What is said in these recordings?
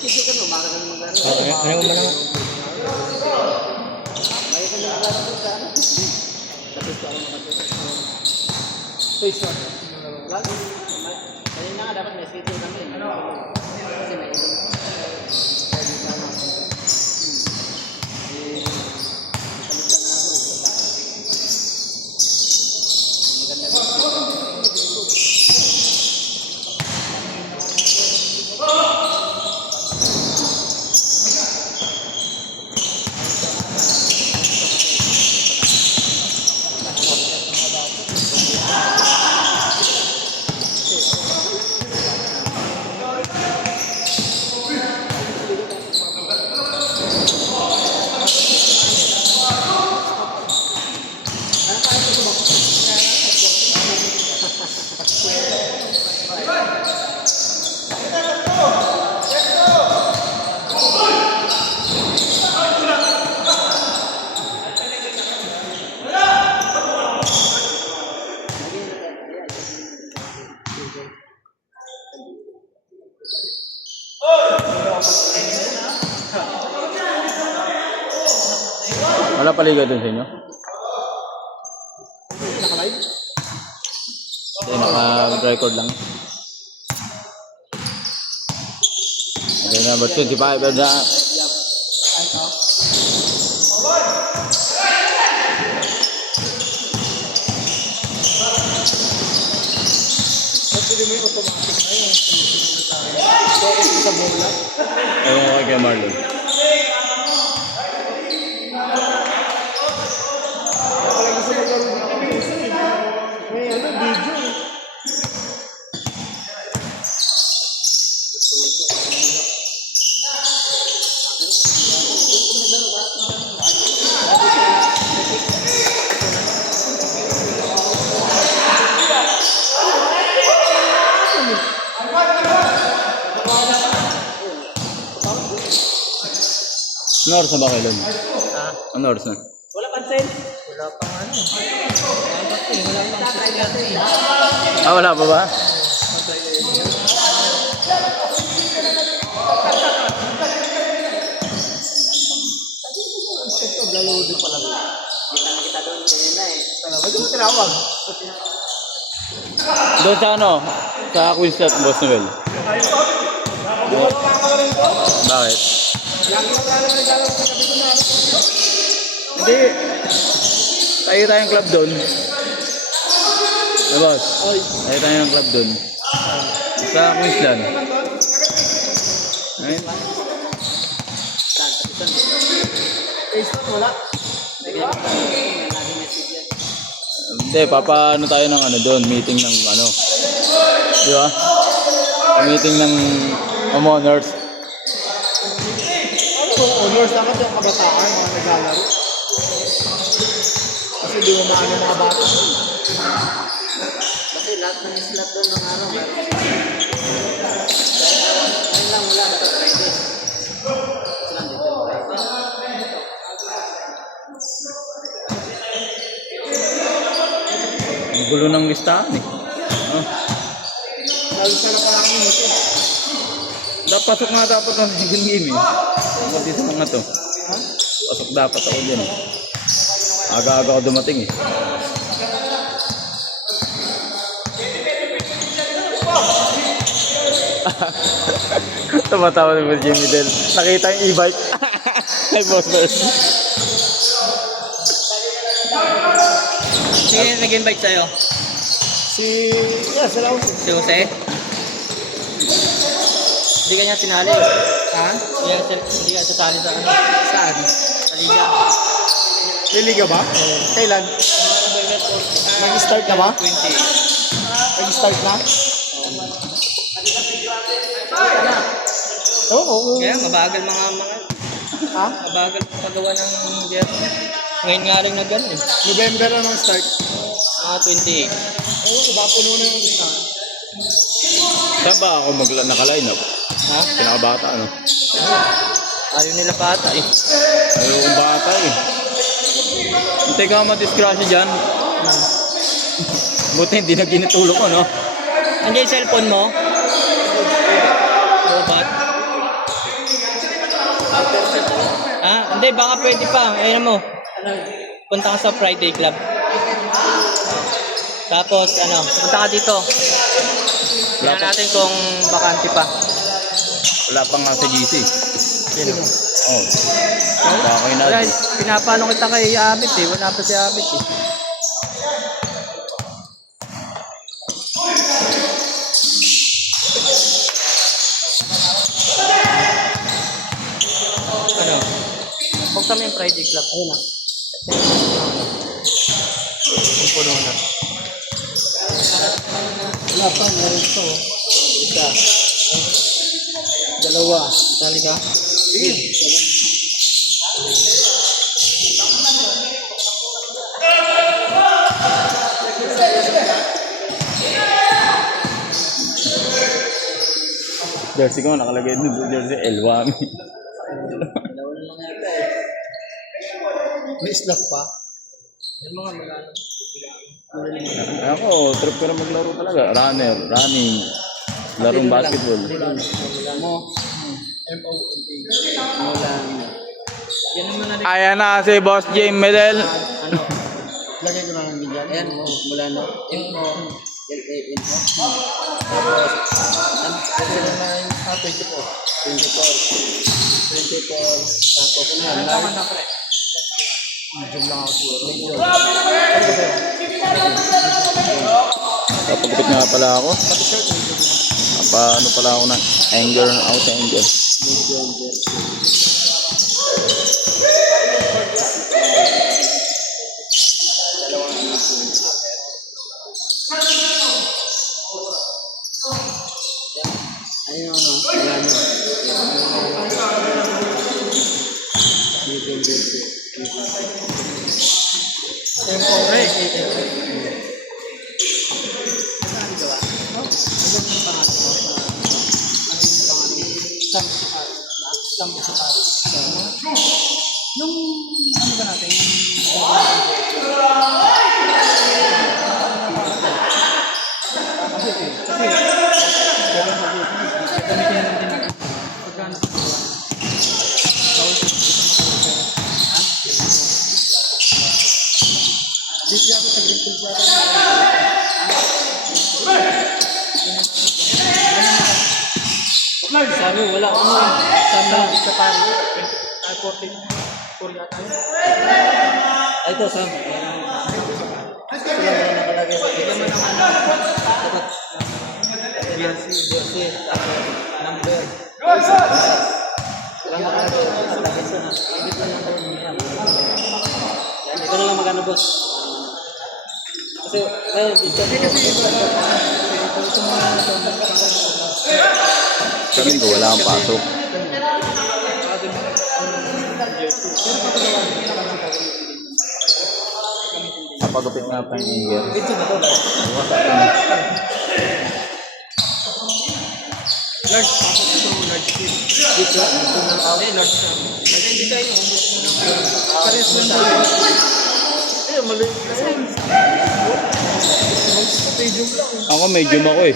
schedule ka no, mara ka naman gano'n. Ano mo naman? May ka naman gano'n sa ano. Tapos ko alam naman ito. Face one. Lalo. Kanina nga dapat may schedule kami. Kasi may ito. Wala paliga dun sa inyo? Naka-live? Hindi, naka-record lang. Okay, number 25, and Pwede mo yung automatic na yun. Focus sa bola. ayun kay Marlon. Kaya gusto maglaro ng ako gusto eh. May ano, video eh. Ano oras na ba kayo, Lon? Ha? Ano oras na? Wala pansin? Wala pang ano. Wala pang try natin eh. Ah, wala pa ba? Ito, galaw din pala. Kita doon kanina eh. Ba't mo tinawag? Doon sa ano? Sa Queen's Boss Noel. Bakit? Hindi. Tayo tayong club doon. Boss? Oy. Tayo tayong club doon. Sa Queensland. Ayun. Facebook wala. Hindi, papaano tayo ng ano doon, meeting ng ano. Di ba? Meeting ng homeowners. Ano kung owners dapat yung kabataan, mga naglalaro? Kasi di mo maano mga bata. Kasi lahat ng slot doon ng ano, meron. Ayun lang wala, dapat Friday. Sila dito Friday. Ang gulo ng listahan eh. Oh. Lalo sana pala kami nito. Pasok nga dapat ang second game eh. Ang dito mga to. Ha? Pasok dapat ako dyan eh. Aga-aga ako dumating eh. Tumatawa naman Jimmy Del. Nakita yung e-bike. Ay, boss bird. Sino nag-invite sa'yo? Sila ako. Si Jose? Hindi ka niya sinali. Ha? Hindi ka sasali sa ano? Saan? Sa Liga. May liga ba? Kailan? Nag-start na ba? 20. Nag-start na? Oo. Kaya mabagal mga Ha? mabagal paggawa ng beer. Ngayon nga rin nag-ano eh. November na nang start. Mga 28. Oo, ba puno na yung isa. Saan ba ako naka-line up? Ha? Pinakabata ano? Ayaw nila bata eh. Ayaw kong bata eh. Hintay ka madisgrasya dyan. Buti hindi na ginitulog ko, no? Andiyan yung cellphone mo? Oo, ba't? Hindi, baka pwede pa. Ayun mo. Punta ka sa Friday Club. Tapos, punta ka dito. Tingnan natin kung bakante pa. Wala pa nga sa GC. Sino? Oh. Baka kayo na. Wala, pinapalo kita kay Abit eh. Wala pa si Abit eh. Buksan mo yung Friday Club. Ayun na. Yung puno na. Wala pa, meron ito. Isa. Dalawa. Sali ka? Sige. Jersey ko nakalagay dun sa jersey Elwami. Dalawa na lang yata eh. May slot pa. Yung mga malano. Ako, trip ko na maglaro talaga. Running, larong basketball. Mo. M-O-L-A. Mulan. Yan naman na rin. Ayan na si Boss Jim Medel. Ano? Lagay ko na lang din dyan. Ayan. Mulano. M-O-L-A-N. Tapos, kasi naman, 24. 24. Tapos, ano yan? Tama na pala. Medium lang ako siguro. Medium. Kapagupit nga pala ako. Pati shirt, medium lang. Paano pala ako ng anger, out anger. Medium jersey. Ayun, wala nyo. Medium jersey. Yung ano ba natin? Sabi, wala ko mo. Sabi, sa pari. Ay, 40 yata yun. Ay, ito, Sam. Ito lang wala nakalagay sa ito. Dapat. Jersey. Number. Wala nakalagay sa na. Hindi pa number niya. Ito na lang magana, boss. Kasi, ngayon, dito. Sabi ko, wala akong pasok. Kapagupit nga pa yung anger. Ito na to, large, tapos ito, large kid. Dito, ito na ako. Large siya. Lagay dito tayo. Pares mo sa akin. Eh, mali. Medium lang. Ako, medium ako eh.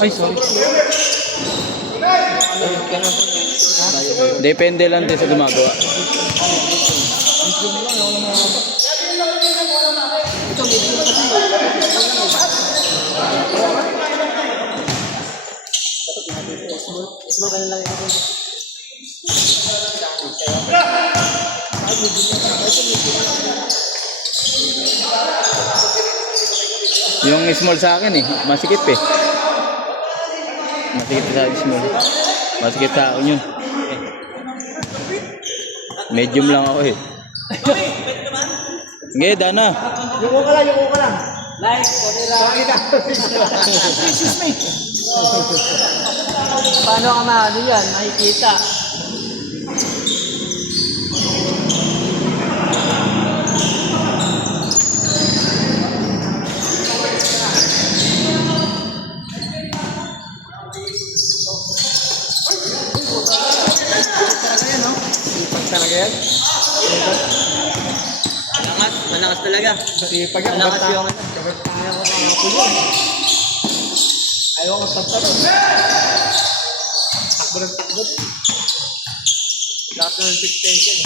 Ay, sorry. Depende lang din sa gumagawa. Ito, medium lang. Small ka na lang ito. Yung small sa akin eh, masikip eh. Masikip sa small. Masikip sa akin yun. Medium lang ako eh. Sige, Dana. Yung ka lang. Like, sorry na. Excuse me. Paano ka maano yan? Makikita. Talaga yan? Malakas talaga. Sipag yan. Malakas yung ano. Kaya ko sa ako yun. Ayaw ko sa takbo ng takbo. Lakas ng suspension.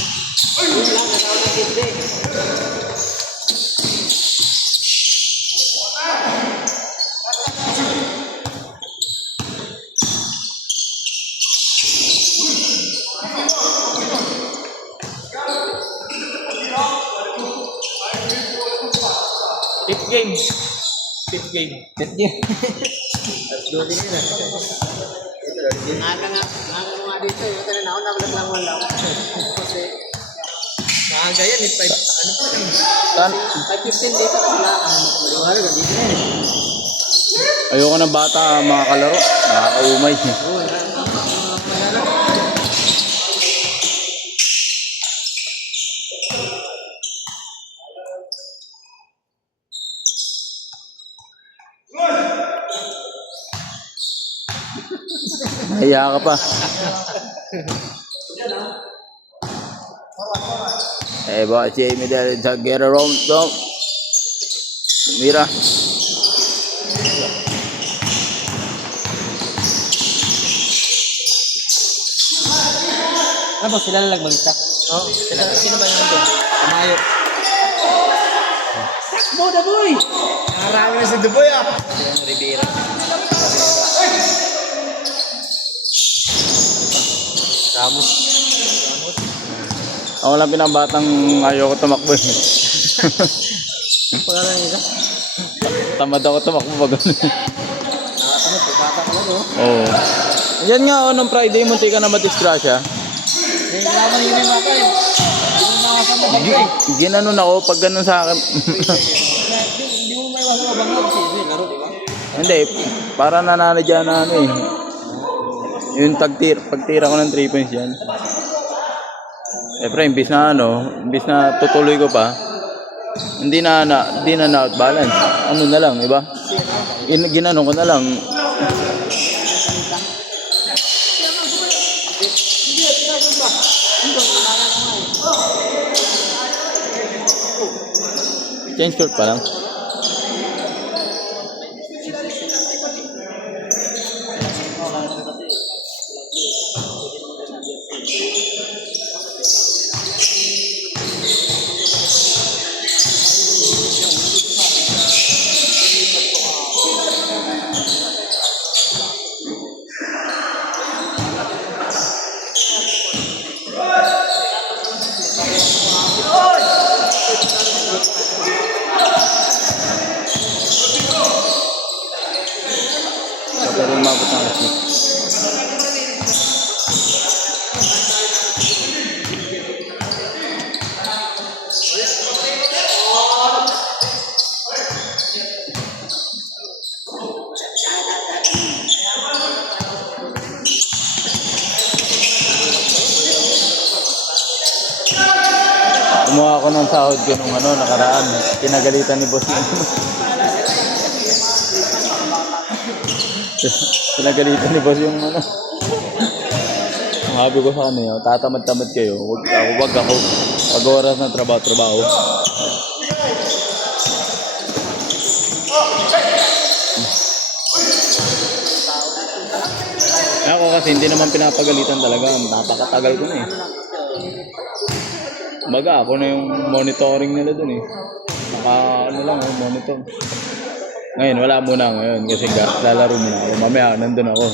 Yun lang, natawag ng gilde. Fifth game. Fifth game. Fifth game. Duty nila. Naga mo nga dito. Yung tanan ako, nakulag lang wala. Kasi, maaga yan. 5, ano po lang. Tan, 5:15 dito na sila. Maliwanag, dito na eh. ayoko ng bata mga kalaro. Nakakaumay. Oo, wala na. Nahiya ka pa. Eh, ba, Jamie there, get around, go. Mira. Ano ba sila lang mag-isa? Oo, sino ba nandun? Tumayo. Takbo na boy! Nakarami na si Duboy ah! Yung Rivera. Ramos. Ako lang pinabatang ayoko tumakbo eh. Ang pangalan nila? Tamad ako tumakbo pag ano. Nakasunod, bata ka lang oh. Oo. Yan nga, nung Friday, munti ka na madisgrasya. Eh, kailangan yun yung bata eh. Hindi mo makasama bagay. Ginanon ako pag ganun sa akin. Hindi mo may masama bagay kasi yun, laro, di ba? Hindi, para nananadya na ano eh. Yung pagtira ko ng 3 points yan. Eh, pre, imbis na tutuloy ko pa, hindi na out balance. Ano na lang, di ba? Ginanon ko na lang. Change court pa lang. Pero umabot ng alas 6. Kumuha ako ng sahod ko nung nakaraan. Pinagalitan ni boss yun. Pinagalitan ni boss yung Ang sabi ko sa kanila, tatamad-tamad kayo. Wag ako. Pag oras ng trabaho. Ako kasi hindi naman pinapagalitan talaga. Napakatagal ko na eh. Baga, ako na yung monitoring nila dun eh. Monitor. Ngayon, wala muna ngayon kasi lalaro muna ako. Mamaya, nandun ako.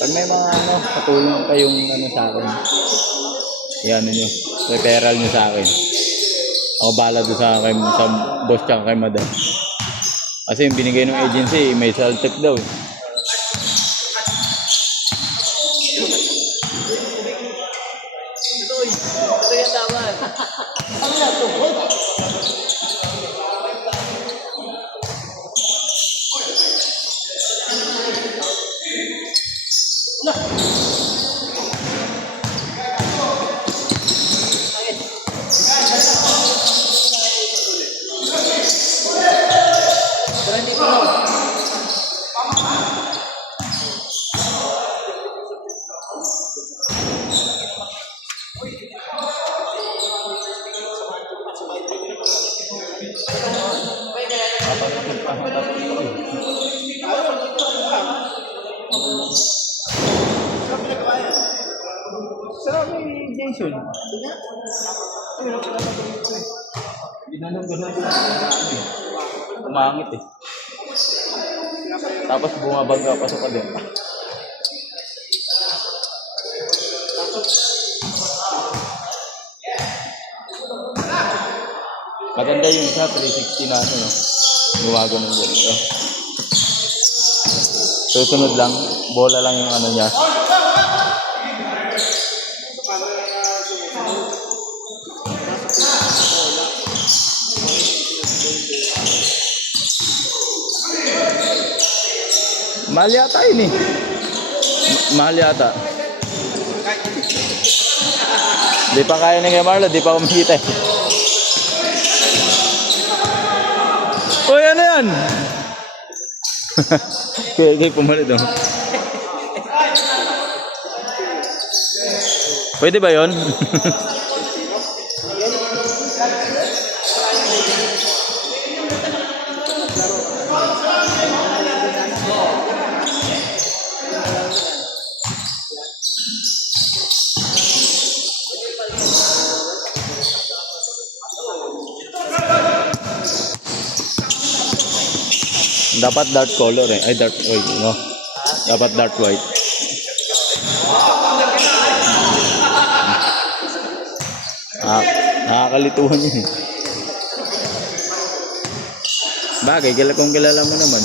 Pag may mga katulong kayong sa akin, yan nyo, referral nyo sa akin. Ako bala doon sa boss tsaka kay madam. Kasi yung binigay ng agency, may salt check daw eh. Ito yung tawag. Ano na ito? Pero hindi ko yun. Ginanong-ganon ko. Umangit eh. Tapos bumabangga, pasok ka din. Maganda yung isa, 360 na ano, no? Gumagano din. Oh. Susunod lang, bola lang yung ano niya. Mahal yata yun eh. Mahal yata. Di pa kaya ni kay Marlo, di pa ako makita eh. Uy, ano yan? Kuya, pumalit oh. Pwede ba yun? Dapat dark color eh. Ay, dark white, no? Dapat dark white. Nakakalituhan yun eh. Bagay, kung kilala mo naman.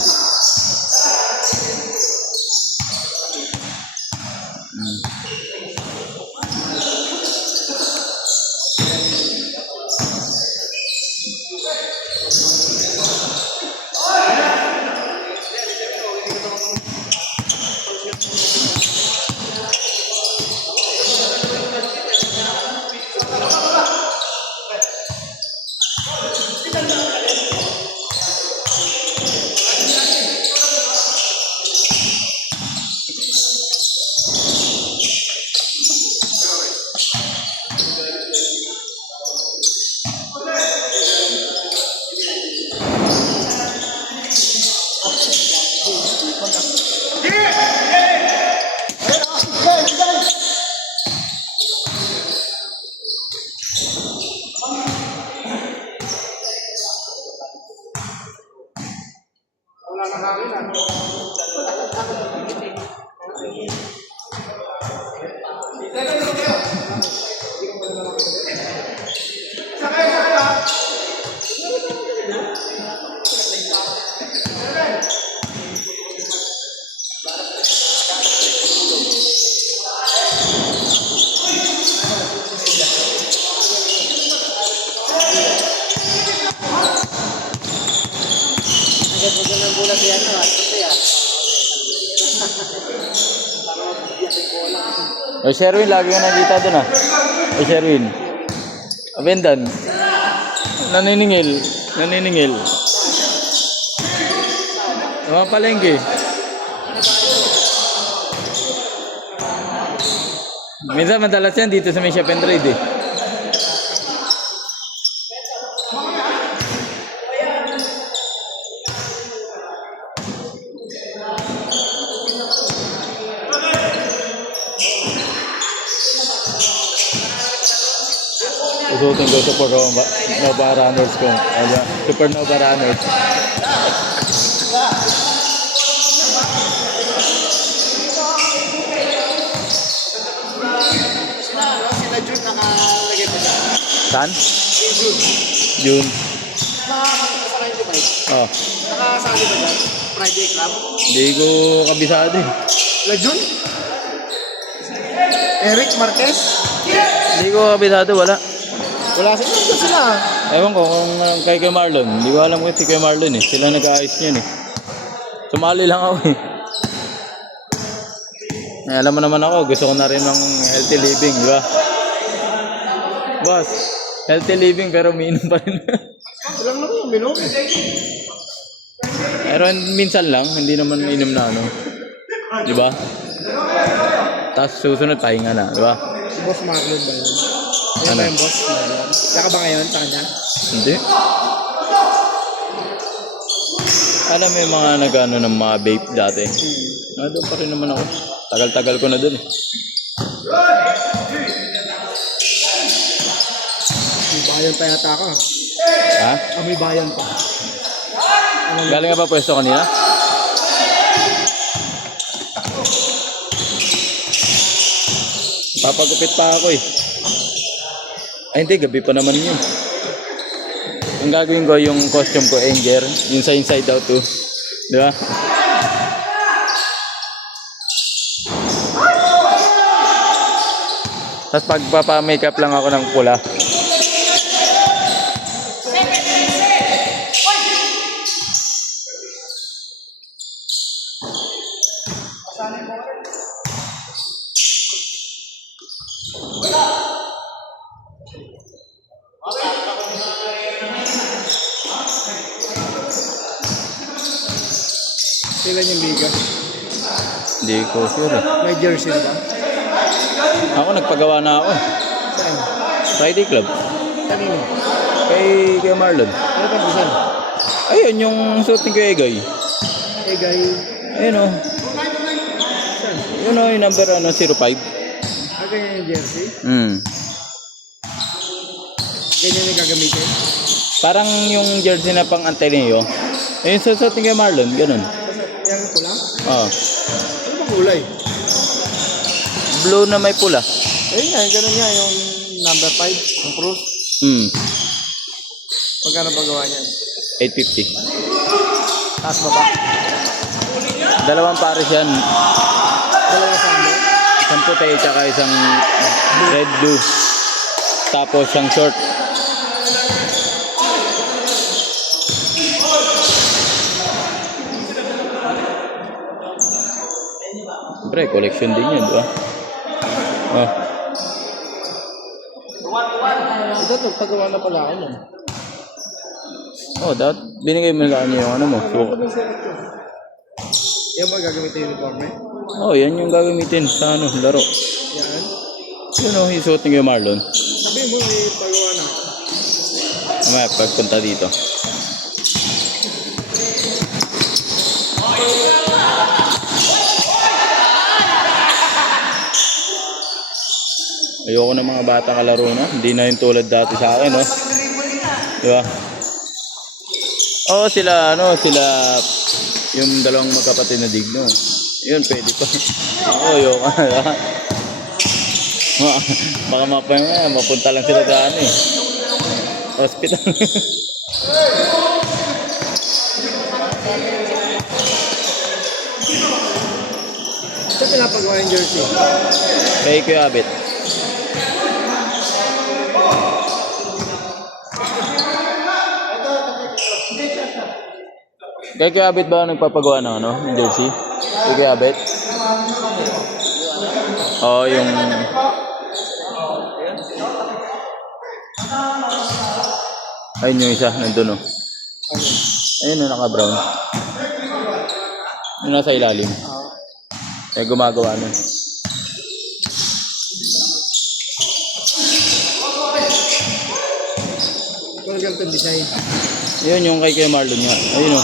O Sherwin, lagi ko nakita doon ah. O Sherwin. Abendan. Naniningil. Mga palengke. Minsan madalas yan dito sa may shop and trade eh. Susutin ko Supernova Runners ko. Supernova Runners. Sila June nakalagay pa siya. Saan? June. Nakakasakay sa Dubai. Oh. Nakasakay ba dyan? Friday Club. Hindi ko kabisado eh. La June? Eric Marquez? Hindi ko kabisado, wala. Wala sila. Ewan ko kung kay Marlon. Hindi ko alam kung si kay Marlon eh. Sila nag-aayos niyan eh. Sumali lang ako eh. Alam mo naman ako, gusto ko na rin ng healthy living, di ba? Boss, healthy living pero umiinom pa rin. Ilang naman yung minom. Pero minsan lang, hindi naman inom na ano. Di ba? Tapos susunod pahinga na, di ba? Si Boss Marlon ba yun? Ano? Yung Boss Marlon. Saka ba ngayon sa kanya? Hindi. Alam mo yung mga nag-ano ng mga vape dati? Doon pa rin naman ako. Tagal-tagal ko na doon eh. Bayan pa yata ka. Ha? May bayan pa. Galing ka ba pwesto kanina? Papagupit pa ako eh. Ay hindi, gabi pa naman yun. Ang gagawin ko yung costume ko, Anger, yung sa Inside Out 2. Di ba? Tapos pagpapa-makeup lang ako ng pula. Kailan yung liga? Hindi ko sure eh. May jersey na ba? Ako nagpagawa na ako. Saan? Friday Club. Kanino? Kay Marlon. Ano ka saan? Ayun, yung suot ni Kuya Egay. Eh, guy. Ayun o. Saan? Yun o, yung number 05. Ganyan yung jersey? Hmm. Ganyan yung gagamitin? Parang yung jersey na pang Antonio. Ayun, suot ni Kuya Marlon. Ganun. Yan ang pula? Oo. Ano bang kulay? Blue na may pula. Ayun nga, ganun nga yung number 5, yung cruise. Hmm. Magkano ba gawa niyan? 850. Taas ba ba? Dalawang pares yan. Dalawa sando? Isang puti tsaka isang red blue. Tapos isang short. Siyempre, collection din yun, di ba? Oh. Ito, nagpagawa na pala ako nun. Oh, dapat binigay mo lang yung ano mo. So, Yan ba gagamitin yung uniforme? oh, yan yung gagamitin sa ano, laro. Yan. Yun o, isuot ni Kuya Marlon. Sabi mo, may pagawa na ako. Mamaya, pagpunta dito. Ayoko ng mga bata kalaro na. Hindi na yung tulad dati sa akin, no? Di ba? Oo, sila, ano, sila, yung dalawang magkapatid na Digno. Yun, pwede pa. Ako, ayoko na, di ba? Baka mapunta lang sila sa ano eh. Hospital. Saan pinapagawa yung jersey? Kay Kuya Abet. Kay Kuya Abet ba nagpapagawa ng ano? Yung jersey? Kay Kuya Abet? Oo, yung... Ayun yung isa, nandun o. Ayun na naka-brown. Yung nasa ilalim. Eh, gumagawa nun. Kung ganito design. Yun yung kay Kuya Marlon nga. Ayun o.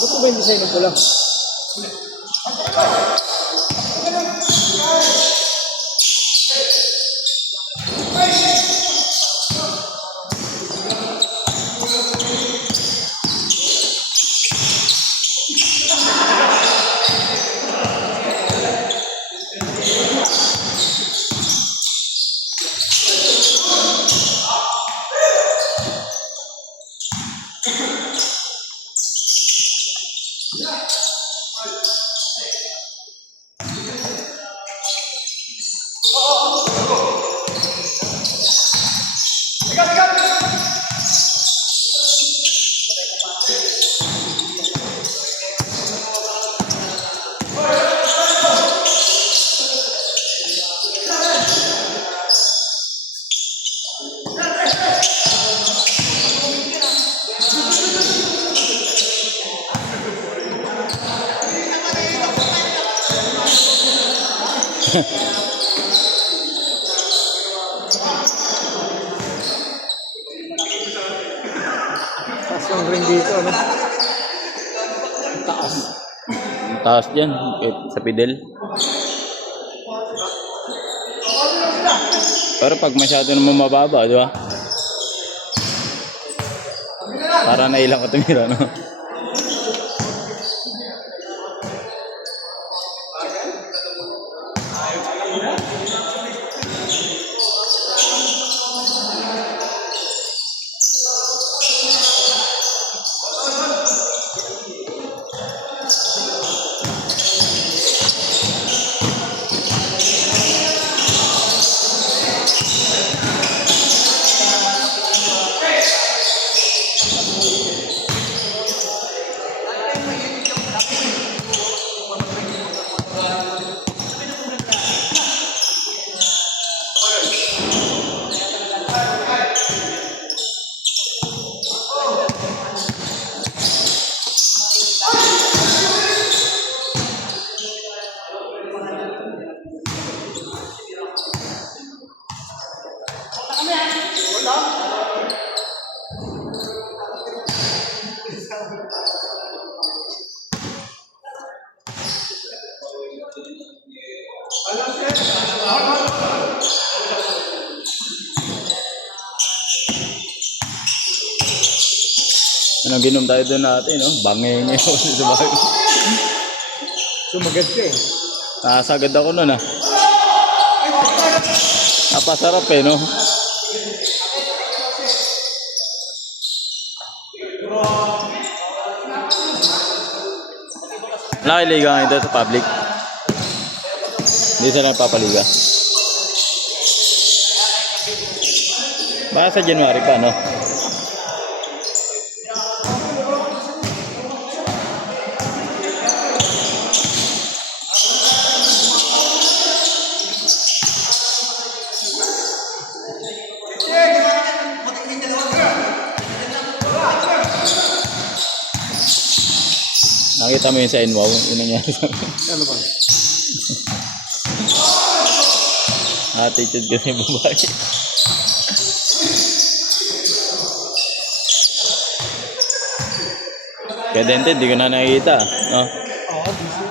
Ba't ba yung design ng pula? Taas yung ring dito, ano? Taas. Taas dyan. Sa Fidel. Pero pag masyado naman mababa, di ba? Para nailang ka tumira, no? Ano, ginom tayo doon natin, no? Bangenge ako sa bahay. Sumagad ka eh. Nakasagad ako nun, ah. Napasarap eh, no? Nakiliga nga ito sa public. Hindi sila nagpapaliga. Baka sa January pa, no? Nakita mo yun sa NWOW, yun nangyari sa akin. Ano ba? Attitude kasi babae. Kaya dente, hindi ko na nakikita. No? Oo, busy.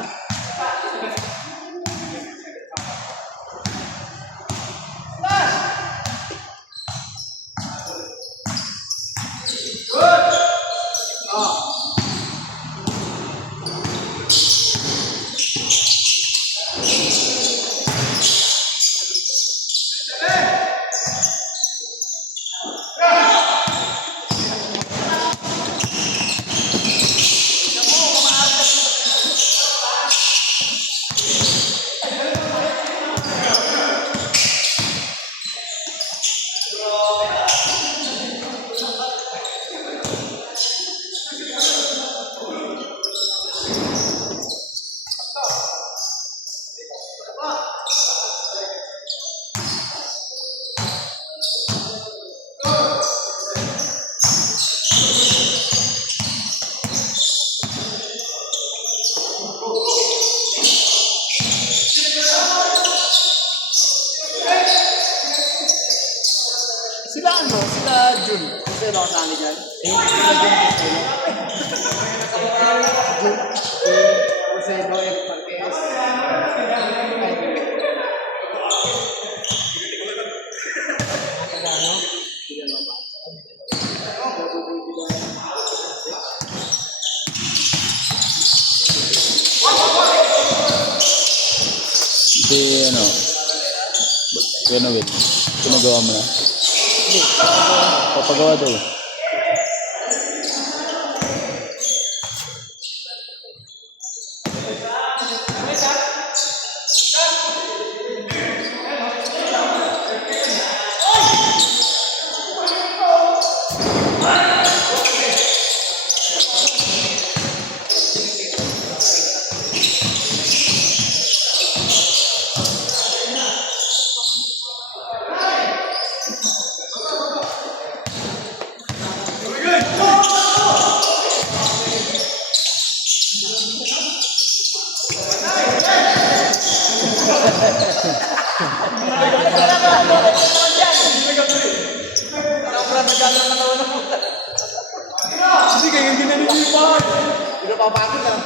Sila ano? Sila Jun. Kasi ba kasali dyan? Sila Jun Cuseno. Jun Cuseno, Eric Marquez. Ano? Si ano, ano wait, pinagawa mo na. Papagawa daw. Hindi kayo hindi naninipan. Hindi pa bakit lang.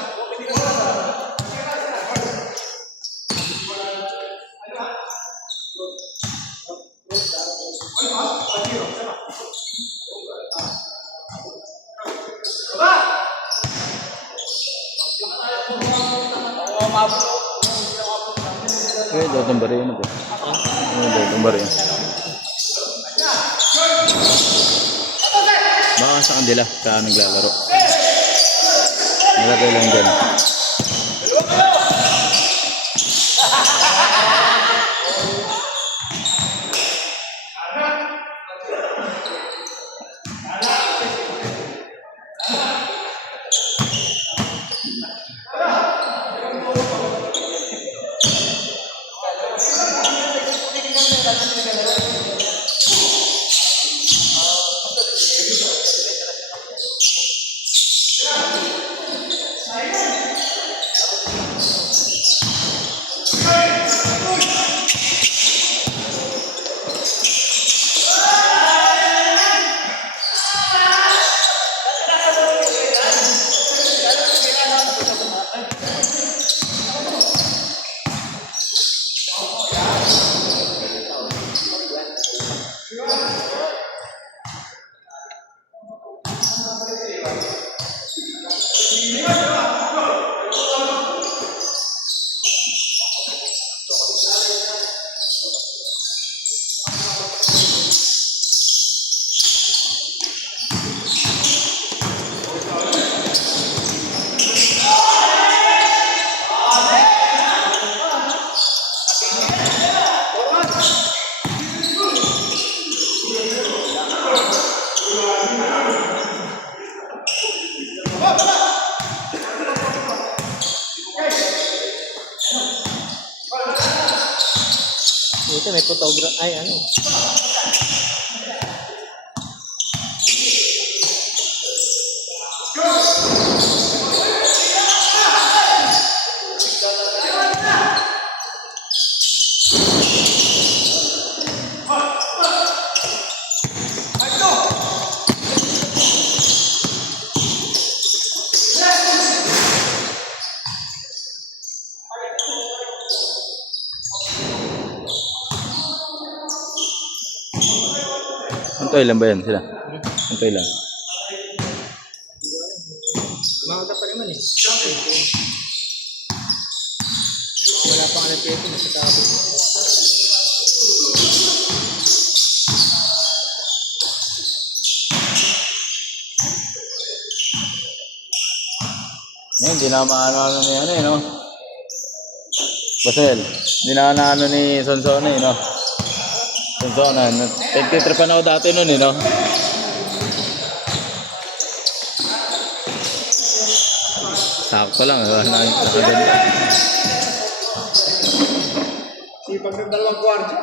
daw itong bari ano po. Daw itong bari. Baka sa kanila, sa naglalaro. Nalagay lang dyan. Dito may photograph. Ay, ano? Antoy lang ba yan sila? Antoy lang. Maaga pa naman eh. Wala pang alam kayo na sa tabo. Hindi na maano ni ano eh, no? Basel, hindi na ano ni Sonson eh, no? Sonson, nagtitripan ako dati nun eh, no? Sakto lang, nakaganda. Sipag ng dalawang kwarto.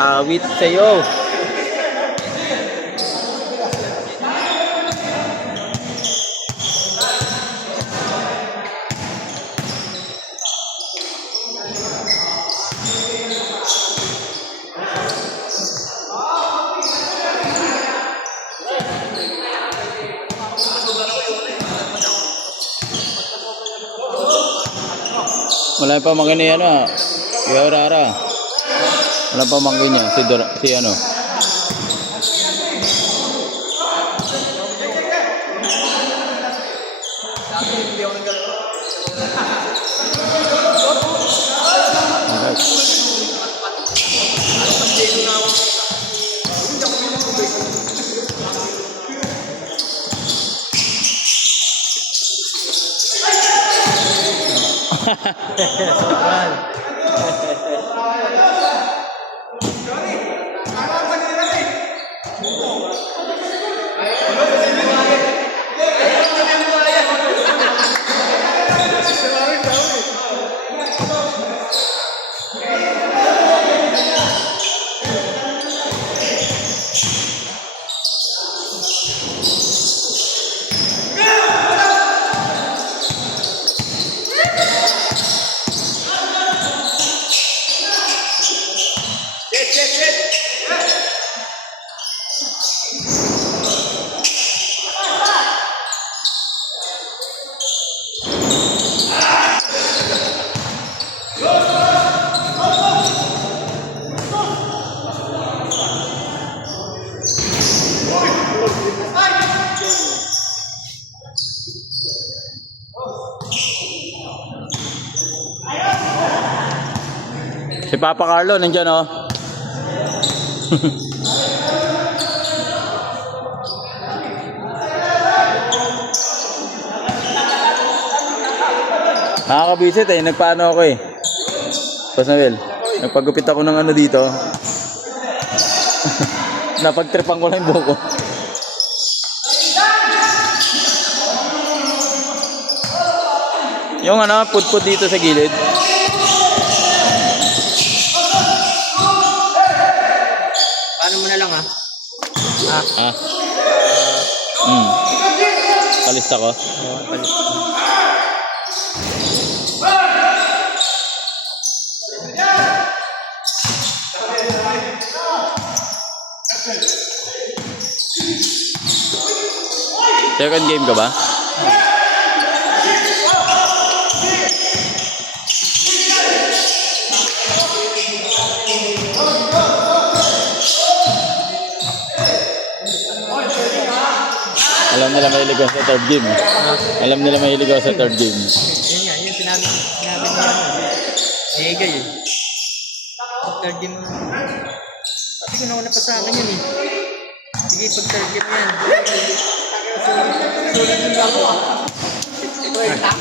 Awit sa'yo. Wala pa pamangkin niya ano, Kuya Rara. Wala pa pamangkin niya, si ano. Si Papa Carlo nandiyan oh. Nakakabisit eh, nagpaano ako eh. Pasawel, nagpagupit ako ng ano dito. Napagtripan ko lang yung buko. Yung ano, put-put dito sa gilid. Paano mo na lang ah? Palista ko. Second game ka ba? Alam nila mahilig ako sa third game. Alam nila mahilig ako sa third game. Yun nga, yun sinabi niya. Ayagay eh. Third game mo. Sabi ko nauna pa sa akin yun eh. Sige, pag third game yan. Sulit yung ako ah.